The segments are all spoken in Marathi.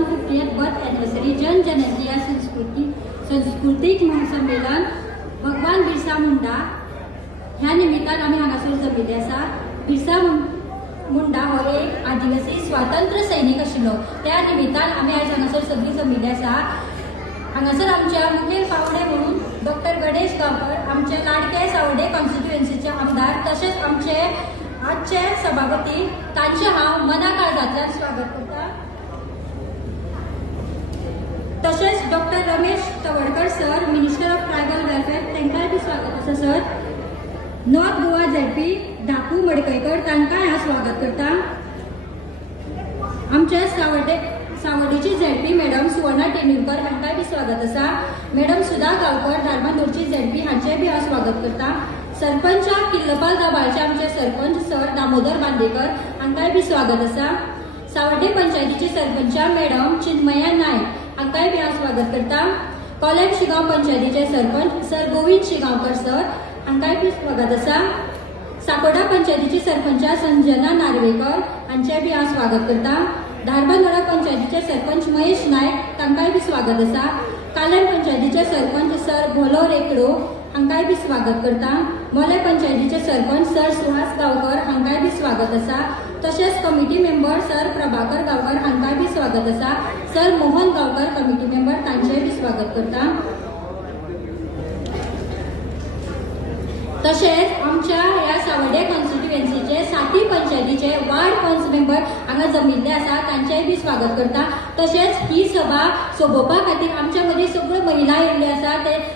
150th बर्थ एनिवर्सरी जन जनजातीय संस्कृतीक महासंमेलन भगवान बिरसा मुंडा ह्या निमित्तान आमी हांगासर जमिल्ले आसा। बिरसा मुंडा हो एक आदिवासी स्वातंत्र्य सैनिक आशिल्लो, त्या निमित्तान आमी आयज हांगासर सगळीं जमिल्ले आसा। हांगासर आमच्या मुखेल पावणे म्हणून डॉक्टर गणेश गांवकर, आमचे लाडके सावड्डे कॉन्स्टिट्युएन्सीचे आमदार, तशेंच आमचे आजचे सभापती, तांचे हांव मना काळजांतल्यान स्वागत करता। तशेंच doctor Ramesh Tawadkar sir, minister of tribal welfare, तांकांय बी स्वागत आसा sir. North Goa ZP Dhaku Madkaikar, तांकांय हांव स्वागत करता। आमचे सावड्डेची झेडपी मॅडम सुवर्णा टेंडुलकर, हांकांय बी स्वागत आसा। मॅडम सुधा गांवकर धारबांदोरची झेडपी, हांचेय बी हांव स्वागत करता। सरपंच किल्लपाल दाबाळचे आमचे सरपंच सर दामोदर बांदेकर, हांकांय बी स्वागत आसा। सावड्डे पंचायतीची सरपंच मॅडम चिन्मया नायक, हांकांय बी हांव स्वागत करता। कॉलेज शिगांव पंचायतीचे सरपंच सर गोविंद शिगांवकर सर, हांकांय बी स्वागत आसा। साकोडा पंचायतीची सरपंच संजना नार्वेकर, हांचेय बी हांव स्वागत करता। धारबांदोडा पंचायतीचे सरपंच महेश नायक, तांकांय बी स्वागत आसा। कालम पंचायतीचे सरपंच सर भोलो रेकडो, हांकांय बी स्वागत करता। मोले पंचायतीचे सरपंच सर सुहास गांवकर, हांकांय बी स्वागत आसा। तशेंच committee member sir Prabhakar Gaonkar, हांकांय बी स्वागत आसा। Sir Mohan Gaonkar committee member, तांचेय बी स्वागत करता। तशेंच आमच्या ह्या सावड्डे कॉन्स्टिट्युएन्सीचे 7 पंचायतीचे वार्ड पंच मेंबर हांगा जमिल्ले आसा, तांचेय बी स्वागत करता। तशेंच ही सभा सोबोवपा खातीर आमच्या मदीं सगळ्यो महिला येयल्ल्यो आसा,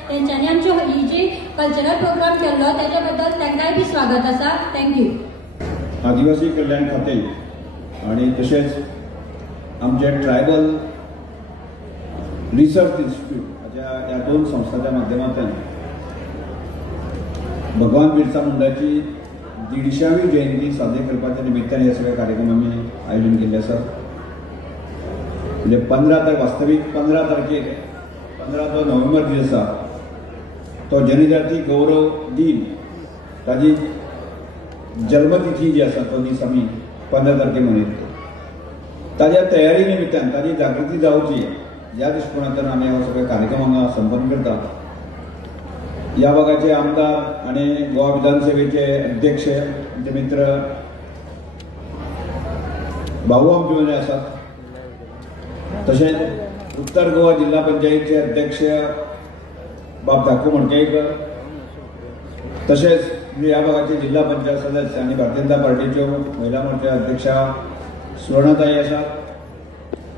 तेंच्यांनी आमच्यो ही जी कल्चरल प्रोग्राम केल्लो तेच्या बद्दल तांकांय बी स्वागत आसा। थँक्यू। आदिवासी कल्याण खाते आणि तशेंच आमचे ट्रायबल रिसर्च इन्स्टिट्यूट ह्या 2 संस्थांच्या माध्यमांतल्यान भगवान बिरसा मुंडाची 150वी जयंती साजरी करपाच्या निमित्तान हे सगळे कार्यक्रम आमी आयोजन केल्ले आसा। म्हणजे 15 तारखेक 15 नोव्हेंबर दीस आसा तो जनजाती गौरव दिन, ताजी जन्मतिथी जी आसा तो दीस आमी 15 तारखेक मनयतले। ताज्या तयारी निमित्तान ताजी जागृती जावची ह्या दृश्टिकोनांतल्यान आमी हो सगळे कार्यक्रम हांगा संपन्न करता। या भागाचे आमदार आणि गोवा विधानसभेचे अध्यक्ष आमचे मित्र भाऊ आमचे मदीं आसात। तशेंच उत्तर गोवा जिल्हा पंचायतीचे अध्यक्ष बाब धाकू मडकयकर, तशेंच ह्या भागाचे जिल्हा पंचायत सदस्य आणि भारतीय जनता पार्टीच्यो महिला मोर्चा अध्यक्षा सुवर्णाताई आसात।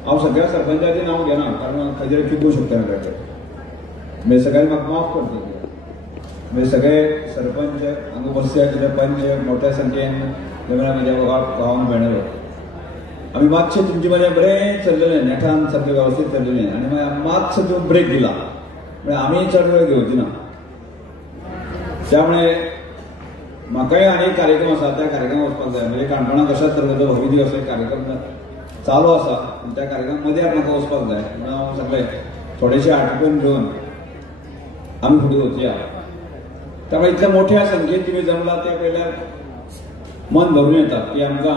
हांव सगळ्या सरपंचांचें नांव घेना कारण खंय चुकूंक शकता म्हणजे सगळ्यांनी म्हाका माफ करतले। म्हणजे सगळे सरपंच हांगा बसचे आशिल्ले पंच मोठ्या संख्येन म्हज्या गांवांत मेळ्ळेले। आमी मातशें तुमचे मदें बरें चल्लेलें, नेटान सारकें वेवस्थीत चल्लेलें आनी मागीर मातसो ब्रेक दिला, म्हणजे आमी चड वेळ घेवची ना। त्यामुळे म्हाकाय आनी कार्यक्रम आसा त्या कार्यक्रमाक वचपाक जाय। म्हणजे काणकोणाक अशाच तरेचो भव्य दिवस एक कार्यक्रम चालू आसा आनी त्या कार्यक्रमाक मध्यार म्हाका वचपाक जाय, म्हणून हांव सगळे थोडेशे आटोपून घेवन आमी फुडें वचया। त्यामुळे इतल्या मोठ्या संख्येन तुम्ही जमला ते पयल्यार मन भरून येता की आमकां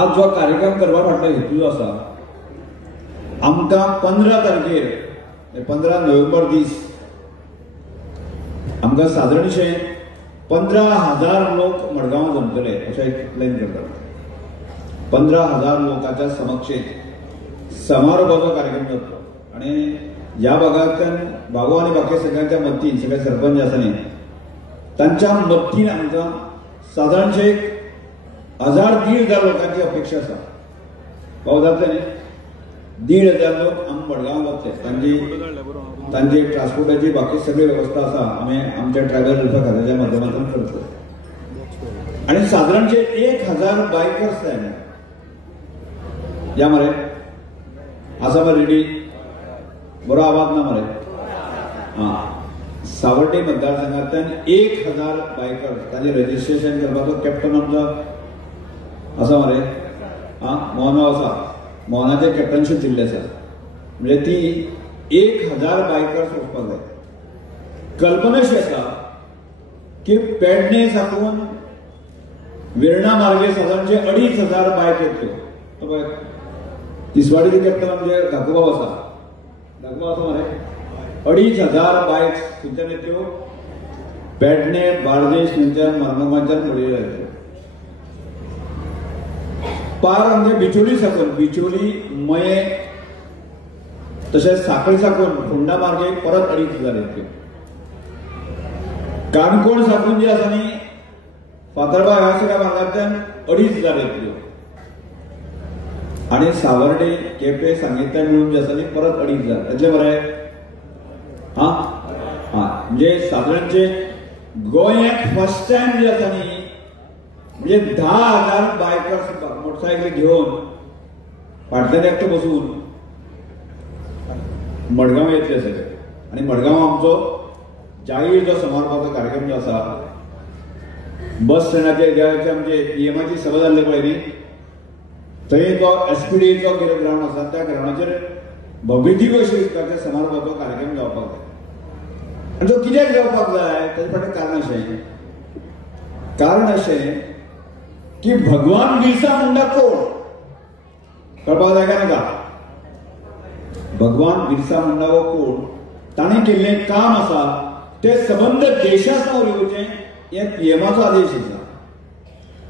आज जो कार्यक्रम करपा फाटलो हेतू जो आसा, आमकां 15 तारखेर 15 नोव्हेंबर दीस आमकां सादारणशे 15,000 लोक मडगांव जमतले अशें एक प्लॅन करतात। 15,000 लोकांच्या समक्षेत समारोपाचो कार्यक्रम जातलो आणि ह्या भागांतल्यान भाऊ आणि बाकी सगळ्यांच्या मदतीन सगळे सरपंच आसा न्ही तांच्या मदतीन आमकां सादारणशे 1,000-1,500 लोकांची अपेक्षा आसा। भाऊ जातले न्ही 1,500 लोक आमी मडगांव वतले, तांची ट्रान्सपोर्टाची बाकी सगळी वेवस्था आसा आमी आमच्या ट्रायबल वेलफेअर खात्याच्या माध्यमांतून करतले आणि सादारणशे 1,000 बायकर्स जाय या मरे आसा मरे रेडी बरो आवाज ना मरे सावड्डे मतदारसंघांतल्यान 1,000 बायकर ताजे रजिस्ट्रेशन करपाचो कॅप्टन आमचो आसा मरे मोहना आसा, मोहनाचे कॅप्टनशीप दिल्ले आसा। म्हणजे ती 1,000 बायकर्स वचपाक जाय। कल्पना अशी आसा की पेडणे साकून वेर्णा मार्गे सादारणशे 2,500 बायक येतल्यो। तिसवाडीचे कॅप्टन आमचे धाकोबाब आसा मरे 2,500 बायक्स थंयच्यान त्यो पेडणे बार्देश थंयच्यान मरगांवच्यान पडयल्यो पार आमचे बिचोली साकून बिचोली मये तशेंच साखळी साकून फोंडा मार्गे परत 2,500 येतल्यो काणकोण साकून जी आसा न्ही फातर्पा ह्या सगळ्या भागांतल्यान 2,500 येतल्यो आणि सावर्डे केपें सांगेतान मिळून जे आसा न्ही परत 2,500 येतले मरे म्हणजे सादारणचे गोंयांत फर्स्ट टाइम जे आसा न्ही म्हणजे 10,000 बायकर्स मोटरसायकली घेऊन फाटल्यान एकटो बसून मडगांव येतले सगळे आणि मडगांव आमचो जाहीर जो समारोपाचो कार्यक्रम जो आसा बस स्टँडाचेर आमचे पीएमाची सभा जाल्ली पळय न्ही थंय तो एसपीडीचो ग्रावंड आसा त्या ग्रावंडाचेर भव्यदिव्य अशें समारोपाचो कार्यक्रम जावपाक जाय आनी तो कित्याक जावपाक जाय ताचे फाटलें कारण अशें की भगवान बिरसा मुंडा कोण कळपाक जाय काय नाका भगवान बिरसा मुंडा हो कोण ताणें केल्लें काम आसा ते सबंद देशा समोर येवचें हें पीएमाचो आदेश आसा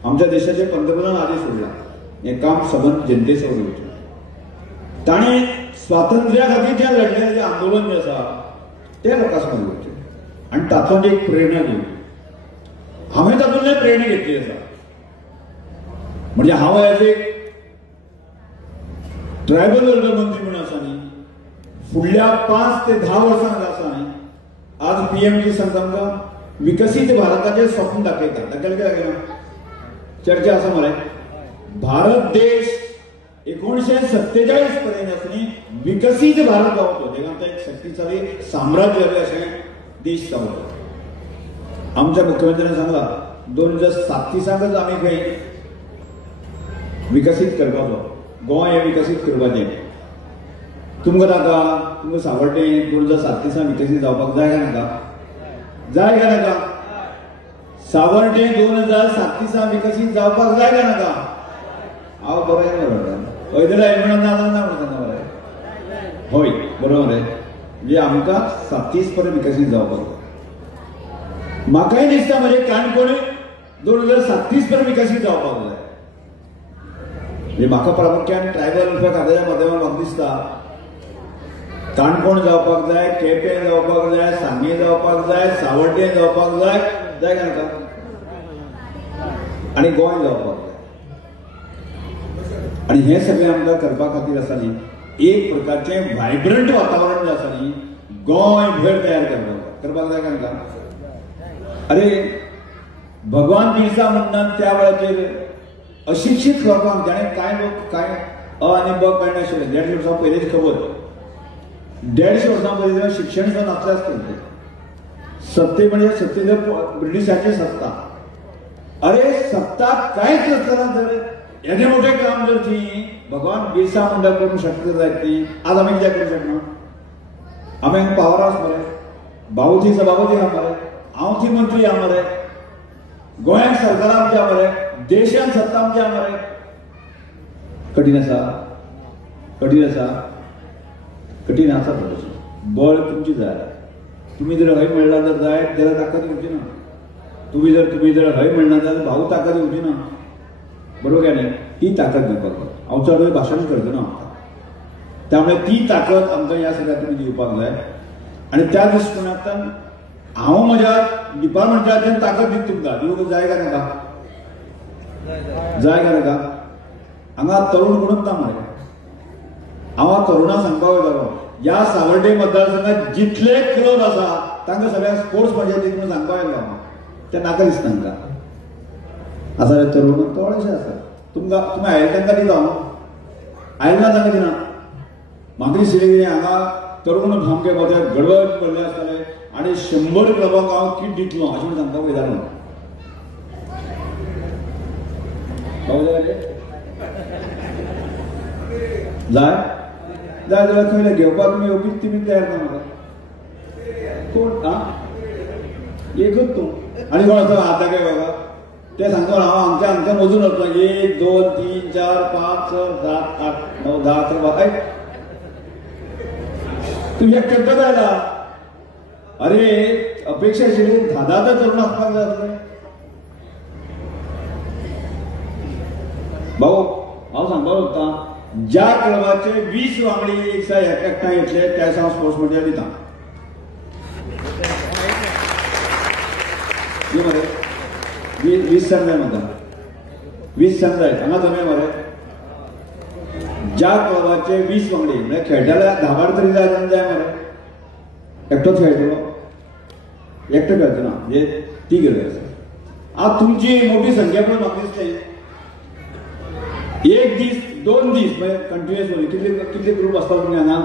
आमच्या देशाचे पंतप्रधान आदेश सोडला हें काम सबंद जनते समोर येवचें ताणें स्वातंत्र्या खातीर जें लढलेलें आंदोलन जें आसा तें लोकां समोर येवचें आनी तातूंत एक प्रेरणा घेवची हांवें तातूंतल्यान प्रेरणा घेतली आसा म्हणजे हांव एज एक ट्रायबल वेलफेअर मंत्री म्हणून आसा न्ही फुडल्या 5 ते 10 वर्सांक आसा न्ही आज पीएमजी सांगता आमकां विकसीत भारताचें स्वप्न दाखयता दाखयलें चर्चा आसा मरे भारत देश 1947 पर्यंत आसा न्ही विकसीत भारत जावचो जेका आमकां एक शक्तिशाली साम्राज्य अशें देश जावचो आमच्या मुख्यमंत्र्यान सांगला 2037 आमी खंय विकसीत करपाचो गोंय हें विकसीत करपाचें तुमकां नाका तुमकां सावड्डें 2037 विकसीत जावपाक जाय काय नाका सावड्डें 2037 विकसीत जावपाक जाय काय नाका हांव बरें म्हणटा हयदरा म्हणून ना म्हणटा मरे हय बरोबर आहे म्हणजे आमकां 37 पर्यंत विकसीत जावपाक जाय म्हाकाय दिसता मरे काणकोण 2037 पर्यंत विकसीत जावपाक जाय म्हणजे म्हाका प्रामुख्यान ट्रायबल वेलफेअर खात्याच्या माध्यमांतल्यान म्हाका दिसता काणकोण जावपाक जाय केपें जावपाक जाय सांगे जावपाक जाय सावड्डें जावपाक जाय काय नाका आनी गोंय जावपाक जाय आनी हें सगळें आमकां करपा खातीर आसा न्ही एक प्रकारचें व्हायब्रंट वातावरण जें आसा न्ही गोंय भर तयार करपाक जाय काय नाका अरे भगवान बिरसा मुंडान त्या वेळाचेर अशिक्षीत लोकांक जाणे कांय लोक कांय अ आनी ब कळनाशिल्ले 150 वर्सां पयलींची खबर 150 वर्सां पयलीं शिक्षण सुद्दां नासलें आसतलें सत्ते म्हणजे सत्तेचे ब्रिटिशाची सत्ता अरे सत्ता कांयच नासतना जर येदें मोठें काम जर ती भगवान बिरसा मुंडा करूंक शकता जाय ती आज आमी कित्याक करूंक शकना आमी हांगा पावर हावस मरे भाऊ थी सभापती आहा मरे हांव थी मंत्री आहा मरे गोंयांत सरकार आमची आहा मरे देशांत सत्ता आमची आहा मरे कठीण आसा बळ तुमची जाय तुम्ही जर हय म्हणला जर जाय जाल्यार ताकद येवची ना तुम्ही जर हय म्हणला जाल्यार भाऊ ताकद येवची ना बरोबर काय नाही ती ताकद दिवपाक जाय हांव चड वेळ भाशण करतना त्यामुळे ती ताकद आमकां ह्या सगळ्या तुमी दिवपाक जाय आनी त्या दृश्टिकोनांतल्यान हांव म्हज्या डिपार्टमेंटाच्यान ताकद दिता तुमकां दिवंक जाय काय नाका हांगा तरुण म्हणून ना मरे हांव तरुणांक सांगपाक वयतालो ह्या सावर्डे मतदारसंघात जितले क्लब आसा तांकां सगळ्या स्पोर्ट्स पंचायतीक म्हणून सांगपाक येयलो हांव ते नाका दिसता तांकां आसा तरुण थोडेशे आसा तुमी आयले तांकां दिता हांव आयले ना तांकां दिना म्हाका दिसलें हांगा तरुण सामके मते गडबड पडले आसतले आनी 100 क्लबांक हांव किट दितलो अशें म्हणून सांगपाक वयतालो जाय जाल्यार खंय घेवपाक तुमी येवपीच तुमी तयार ना म्हाका कोण एकच तूं आनी कोण आसा हात दाखय बाबा ते सांगतो हांव हांगच्या मोजून वचलो 1 2 3 4 5 6 7 8 9 10 11 12 तुझ्या करता जायला अरे अपेक्षा आशिल्ली 10 करून आसपाक जाय आसलें भाऊ हांव सांगपाक सोदतां ज्या क्लबाचे 20 वांगडी एकठांय येतले त्या दिसा हांव स्पोर्ट्स मॅडल दितां मरे 20 जण जाय म्हणटा 20 जण जाय हांगा जमय मरे ज्या क्लबाचे 20 वांगडी म्हणजे खेळटाल्या 10-12 तरी जाय मरे एकटोच खेळटलो एकटो खेळचो ना म्हणजे ती गरज आसा आज तुमची मोठी संख्या पण म्हाका दिसता एक दीस 2 दीस म्हणजे कंटिन्युअस कितले ग्रुप असतात तुमी हांगा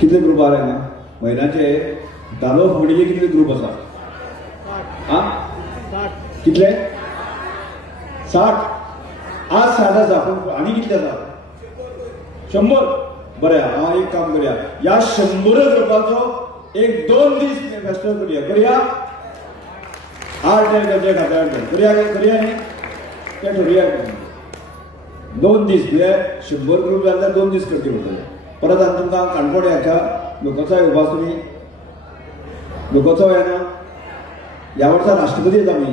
कितले ग्रुप आहा हांगा महिलांचे धालो फुगडीचे कितले ग्रुप आसा कितले 60 आज 60 आसा पूण आनी कितले आसा 100 बरें हांव एक काम करूया ह्या 100 ग्रुपाचो एक 2 दीस फेस्टिवल करूया 8 खात्यार करूया न्ही ते ठरया 2 दीस म्हणजे 100 ग्रुप जाल्यार 2 दीस करचे पडटले परत आनी तुमकां काणकोण हाका लोकोत्सव येवपाक तुमी लोकोत्सव येना ह्या वर्सा राष्ट्रपती येता आमी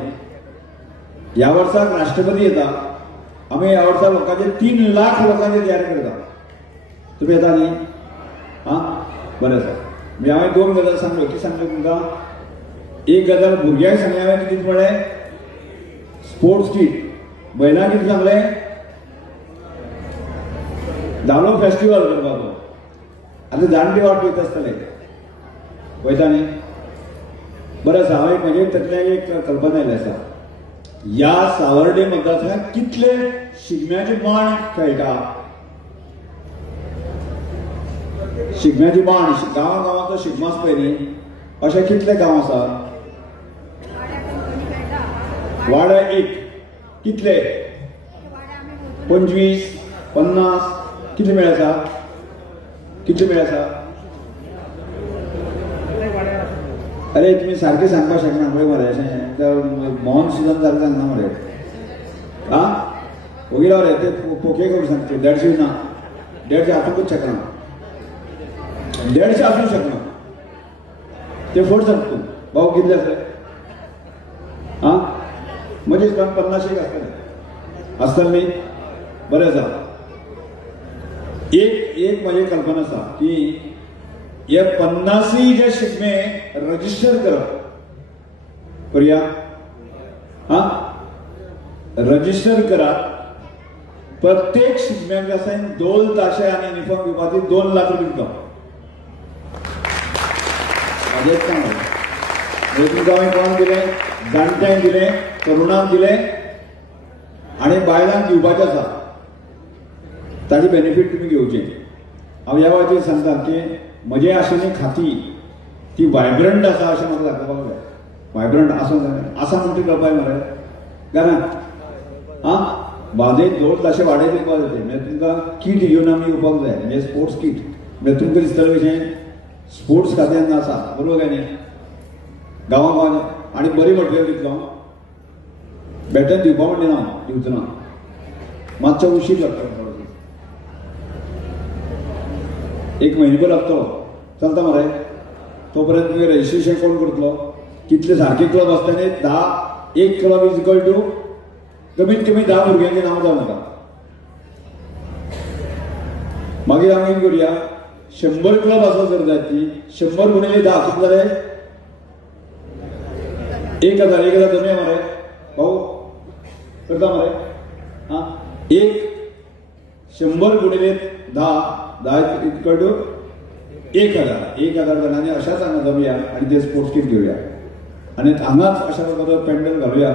ह्या वर्साक राष्ट्रपती येता आमी ह्या वर्सा लोकांचे 3 लाख लोकांची तयारी करता तुमी येता न्ही बरें आसा म्हणजे हांवें 2 गजाल सांगल्यो कितें सांगल्यो तुमकां एक गजाल भुरग्यांक सांगलें हांवें कितें म्हळें स्पोर्ट्स किट महिलांक कितें सांगलें धालो फेस्टिवल करपाचो आतां जाणटे वाट पळयता आसतले पळयता न्ही बरें आसा हांव म्हजे तातूंतल्यान एक कल्पना आयली आसा ह्या सावर्डे मतदारसंघात कितले शिगम्याचे बाण खेळटा शिगम्याची बाण गांवांचो शिगमो आसा पळय न्ही अशे कितले गांव आसा वाड्या एक कितले 25 50 कितले मेळ आसा अरे तुम्ही सारखे सांगपाक शकना पळय मरे अशें मोहन सुद्दां सारकें सांगना मरे वगैरे रे ते पोके करून सांगते 150 ना 150 आसूंकूच शकना 150 आसूंक शकना ते फट सांगता तूं भाऊ कितले आसले म्हणजे 50 आसतले न्ही बरें आसा एक म्हजी कल्पना आसा की हे 50 जे शिगमे रजिस्टर करप करूया रजिस्टर करात प्रत्येक शिगम्याक आसा ढोल ताशे आनी युनिफॉर्म दिवपाची 2 लाख रुपया दिता म्हाजें काम तुमकां हांवें कोणाक दिलें जाणट्यांक दिलें तरुणांक दिलें आनी बायलांक दिवपाचें आसा ताची बेनिफीट तुमी घेवचें हांव ह्या वाटेन सांगता की म्हजे आशिल्ली खाती ती वायब्रंट आसा अशें म्हाका दाखोवपाक जाय वायब्रंट आसूंक जाय आसा म्हणटी कळपाय मरे गाना बादेक जोड तशें वाडय दिवपाक जाय म्हणजे तुमकां किट घेवन आमी येवपाक जाय म्हणजे स्पोर्ट्स किट म्हणजे तुमकां दिसतलें कशें स्पोर्ट्स खात्यान आसा बरोबर काय न्ही गांवांत आनी बरी मटेरियल दितलो बेटन दिवपा म्हणलें ना दिवचो ना मातसो उशीर लागता एक म्हयनोभर लागतलो चलता मरे तोपर्यंत तुवें रजिस्ट्रेशन कोण करतलो कितले सारके क्लब आसता न्ही 10 एक क्लब इज इक्वल टू कमीत कमी 10 भुरग्यांचें नांव जावं नाका मागीर आमी कितें करुया 100 क्लब आसा जर जाय ती 100 गुणिले 10 कितले जाले 1000 जमया मरे भाऊ करता मरे एक 100 गुणिले 10 इक्वल टू 1000 जणांनी अशाच हांगा जमया आनी ते स्पोर्ट्स किट घेवया आनी हांगाच अशा प्रकारचो पेंडल घालुया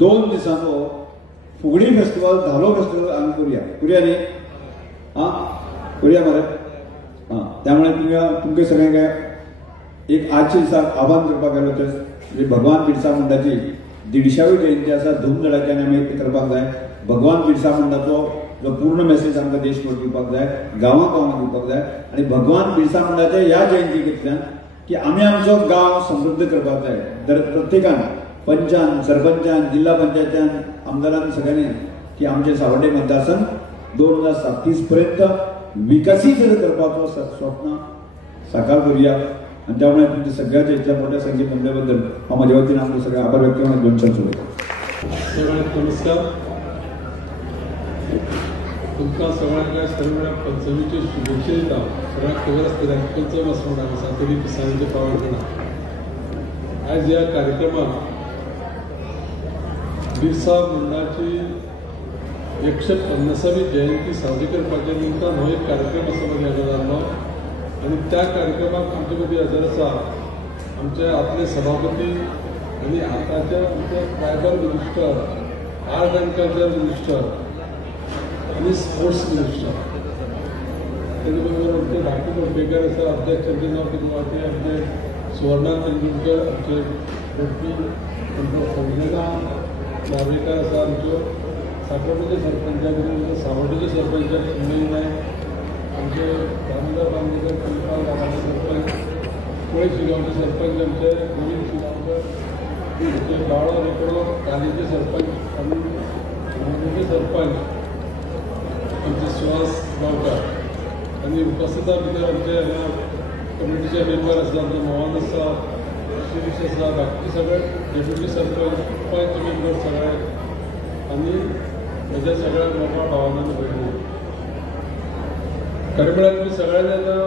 2 दिसांचो फुगडी फेस्टिवल धालो फेस्टिवल आमी करुया न्ही करुया मरे त्यामुळे तुमकां सगळ्यांक एक आजच्या दिसाक आवाहन करपाक आयलो ते म्हणजे भगवान बिरसा मुंडाची 150वी जयंती आसा धूमधडाक्यान आमी करपाक जाय भगवान बिरसा मुंडाचो जो पूर्ण मेसेज आमकां देशभर दिवपाक जाय गांवांत दिवपाक जाय आनी भगवान बिरसा मुंडाच्या ह्या जयंतींतल्यान की आमी आमचो गांव समृद्ध करपाक जाय दर प्रत्येकान पंचान, सरपंचान, जिल्हा पंचायत्यान, आमदारांनी सगळ्यांनी की आमचे सावड्डे मतदारसंघ 2037 पर्यंत विकसित करपाचो स्वप्न साकार करूया. आणि त्यामुळे तुमच्या सगळ्याच्या इतल्या मोठ्या संख्येत जमल्याबद्दल हा माझ्या वतीने आमचे सगळे आभार व्यक्त करून 2 शब्द सगळ्यांना नमस्कार. तुमकां सगळ्यांना सगळ्या पंचमीचे शुभेच्छा दिता. सगळ्यांक खबर आसतली पंचम आसा म्हणून आसा तरी पिसांचे पावण करना. आयज ह्या कार्यक्रमाक बिरसा मुंडाची 150वी जयंती साजरी करपाच्या निमतान हो एक कार्यक्रम आसा मध्ये हाजर जाल्लो. आणि त्या कार्यक्रमाक आमचे मदीं हजर आसा आमचे आदले सभापती आणि आताचे आमचे tribal minister, art and culture minister आणि स्पोर्ट्स मिनिस्टर. तेजे बरोबर आमचे धाकटे लोकपेकर आसा अध्यक्ष चंद्रनाथ गुवाहाटी, आमचे सुवर्णा तेंडुलकर, आमचे डॉक्टी आमचे संजना नार्वेकर आसा, आमच्यो साकोड्डेचे सरपंच, सावड्डेचे सरपंच चिन्मयी नायक, आमचे दामोदर बांदेकर कुलपाल गांवाचे सरपंच, कोळी शिगांवचे सरपंच, आमचे नवीन शिगांवकर, आमचे बाळो रेकडो कालीचे सरपंच आणि मांडूचे सरपंच आमचे सुहास गांवकर आणि उपस्थिता भितर आमचे कमिटीचे मेंबर आसा, आमचे मोहन आसा, शिरीश आसा, बाकी सगळे डेप्युटी सरपंच, पंच मेंबर सगळे आणि म्हज्या सगळ्या मोठ्या भावनांनी भयणी. खरें म्हळ्यार तुमी सगळ्यांनी आतां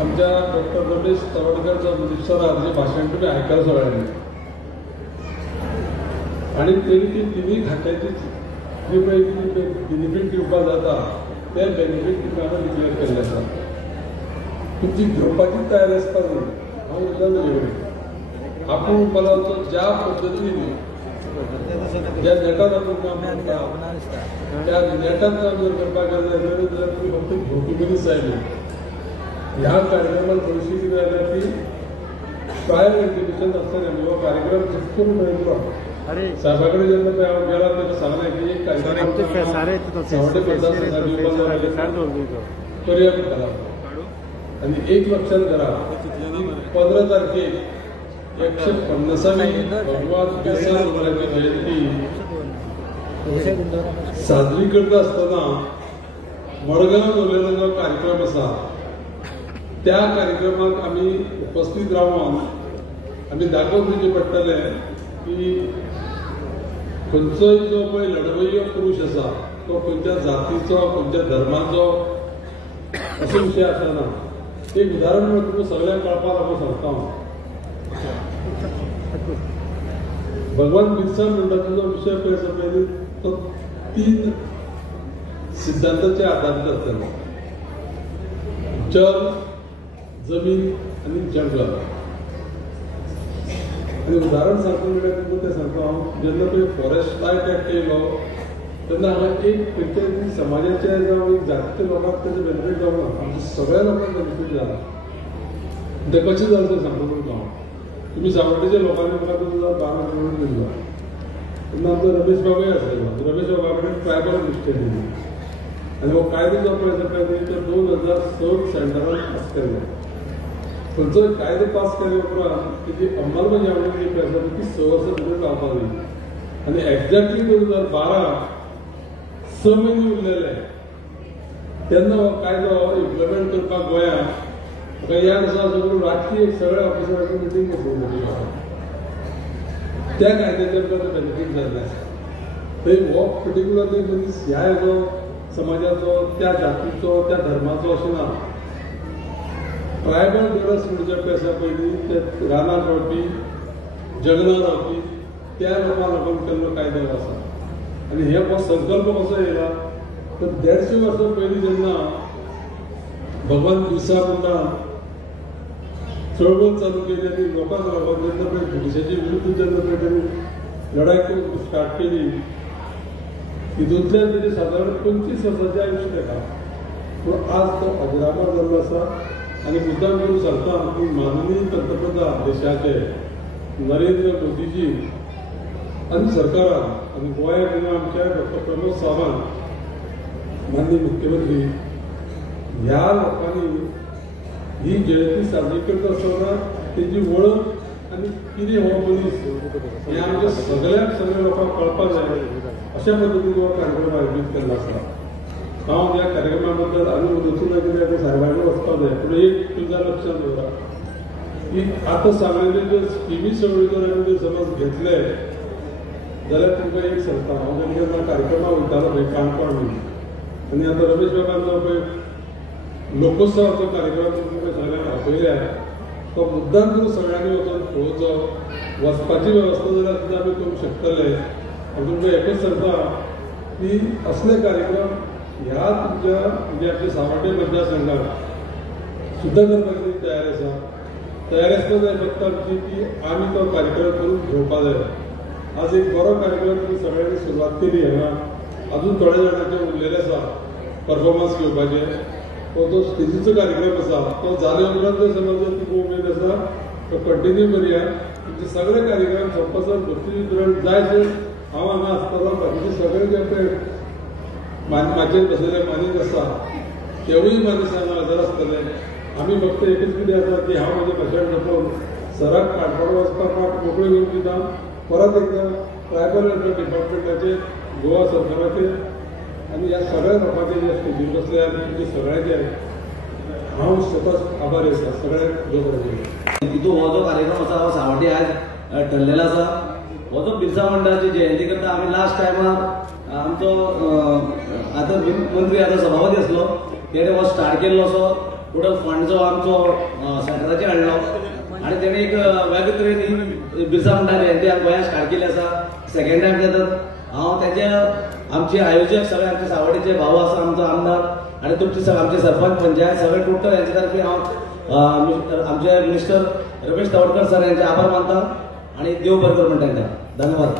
आमच्या डॉक्टर रमेश तवडकरच्या मिनिस्टराचे भाशण तुमी आयकलां सगळ्यांनी. आणि तरी ती तिनूय खात्याची जी पळय बेनिफीट दिवपाक जाता ते बेनिफीट तुमी हांवें डिक्लेअर केल्ले आसा. तुमची घेवपाची तयारी आसता न्ही. हांव उदक घेवं आपूण उपालांचो ज्या पद्दतीन ज्या नेटान आपूण काम करता त्या नेटान काम जर करपाक गेले जाल्यार तुमी फक्त घेवपी मनीस जाय. ह्या कार्यक्रमात थोडीशी कितें जाल्यार की प्रायर एग्जिबिशन आसतलें. हो कार्यक्रम चिंतून मेळटलो. साहेबा कडेन जेन्ना पळय हांव गेला तेन्ना सांगलें की एक कार्यक्रम करया करा. आणि एक लक्षात करा 15 तारखेक 150वी भगवान बिरसा मुंडाची जयंती साजरी करता आसतना मडगांव दवरलेलो जो कार्यक्रम आसा त्या कार्यक्रमाक आमी उपस्थित रावन आमी दाखोवन दिवचें पडटलें की खंयचोय जो पळय लढवय्यो पुरुश आसा तो खंयच्या जातीचो खंयच्या धर्माचो असो विशय आसना. एक उदाहरण म्हणून तुमकां सगळ्यांक कळपाक लागून सांगता हांव. भगवान बिरसा मुंडाचो जो विशय पळय आसा पळय तो 3 सिद्धांताचे आधारीत आसतलो. जल, जमीन आणि जंगल. आणि उदाहरण सांगता म्हळ्यार तुमकां तें सांगता हांव. जेन्ना पळय फॉरेस्ट लायट एक्ट येयलो तेन्ना हांवें एक खंयच्याय समाजाच्या जावं एक जातीच्या लोकांक तेजो बेनिफीट जावना. आमच्या सगळ्या लोकांक बेनिफीट जाला. तें कशें जालें तें सांगता तुमकां हांव. तुम्ही सावड्डेच्या लोकांनी म्हाका 2012 निवडून दिल्लो तेन्ना आमचो रमेश बाबूय आसलेलो. रमेश बाबा कडेन ट्रायबल मिनिस्टर दिली. आनी हो कायदो जो पळय आसा पळय तो 2006 सेंटरान पास केल्लो. खंयचोय कायदो पास केले उपरांत तेजी अंमलबजावणी जी पळय आसा ती 6 वर्सां भितर जावपाक जाय. आनी एक्झॅक्टली 2012 6 म्हयने उरलेले तेन्ना हो कायदो इम्प्लिमेंट करपाक गोंयांत म्हाका याद आसा सगळ्यो रातची एक सगळ्या ऑफिसरांची मिटींग बसोवली. त्या कायद्याचे आमकां बेनिफीट जाल्ले आसा. थंय हो पर्टिक्युलर मनीस ह्या हेजो समाजाचो त्या जातीचो त्या धर्माचो अशें ना. ट्रायबल लेडर्स म्हणजे पळय आसा पयलीं ते रानांत रावपी जंगलांत रावपी त्या लोकांक लागून केल्लो कायदो आसा. आनी हे संकल्प कसो येयला तर 150 वर्सां पयलीं जेन्ना भगवान बिरसा मुंडान चळवळ चालू केली आनी लोकांक लागून जेन्ना पळय ब्रिटिशांचे विरुद्ध जेन्ना पळय तेणी लढाई स्टार्ट केली तितूंतल्यान तेजे सादारण 25 वर्सांचें आयुश्य तेका. पूण आज तो अजरामर जाल्लो आसा. आनी मुद्दाम करून सांगता की माननीय पंतप्रधान देशाचे नरेंद्र मोदीजी आनी सरकारान आनी गोंयांत जेन्ना आमच्या डॉक्टर प्रमोद सावंत माननीय मुख्यमंत्री ह्या लोकांनी ही जयंती साजरी करता आसतना तेजी वळख आनी कितें हो मनीस हें आमच्या सगळ्या लोकांक कळपाक जाय अशा पद्दतीन हो कार्यक्रम आयोजीत केल्लो आसा. हांव ह्या कार्यक्रमा बद्दल आनी वचून कितें सारवायला वचपाक जाय पूण एक तुमच्या लक्षात दवरा की आतां सांगलेले ज्यो स्किमी सगळ्यो जर आमी समज घेतले जाल्यार तुमकां एक सांगता हांव जेन्ना कार्यक्रमाक वयतालो पळय काणकोण आनी आतां रमेश बाबांचो पळय लोकोत्सवाचो कार्यक्रम तुमकां सगळ्यांक आपयल्या तो मुद्दाम करून सगळ्यांनी वचून पळोवचो वचपाची वेवस्था जाल्यार सुद्दां आमी करूंक शकतले. हांव तुमकां एकच सांगता की असले कार्यक्रम ह्या तुमच्या म्हणजे आमच्या सावड्डे मतदारसंघात सुद्दां करपाची तयारी आसा. तयारी आसता जाय फक्त आमची की आमी तो कार्यक्रम करून घेवपा जाय. आज एक बरो कार्यक्रम तुमी सगळ्यांनी सुरवात केली हांगा अजून थोड्या जाणांचे उरलेले आसा परफॉर्मन्स घेवपाचे. तो स्टेजीचो कार्यक्रम आसा तो जाले उपरांत जर समज जर तुमकां उमेद आसा तो कंटिन्यू करया. तुमचे सगळे कार्यक्रम सोंपसर भक्ती जाय ते हांव हांगा आसतलो बाकीचे सगळे जे पळय माचयेर बसलेले मानीस आसा तेवूय मानीस हांगा हजर आसतले. आमी फक्त एकच कितें आसा की हांव म्हजें भाशण जावन सराक काणकोण वचपाक मोकळी घेवन दिता. परत एकदा ट्रायबल डिपार्टमेंटाचे गोवा सरकाराचे आनी ह्या सगळ्या लोकांचे जे स्टेजीर बसले आनी तुमचे सगळ्यांचे हांव स्वताच आभारी आसा. सगळ्यांक देव बरें करूं. तितून हो जो कार्यक्रम आसा हो सावड्डे आयज ठरलेलो आसा. हो जो बिरसा मंडळाची जयंती करता आमी लास्ट टायमार आमचो आतां मंत्री आतां सभापती आसलो तेणे हो स्टार्ट केल्लो असो टोटल फंड जो आमचो सेंटराचेर हाडलो आनी तेणे एक वेगळे तरेन बिरसा मंडळाची जयंती आमी गोंयांत स्टार्ट केल्ली आसा. सेकंड टायम जातात हांव तेचे आमचे आयोजक सगळे आमचे सावड्डेचे भाऊ आसा आमचो आमदार आनी तुमचे आमचे सरपंच पंचायत सगळे टोटल हेंचे तर्फे हांव आमचे मिनिस्टर रमेश तवडकर सर यांचे आभार मानता आणि देव बरें करूं म्हणटा. धन्यवाद.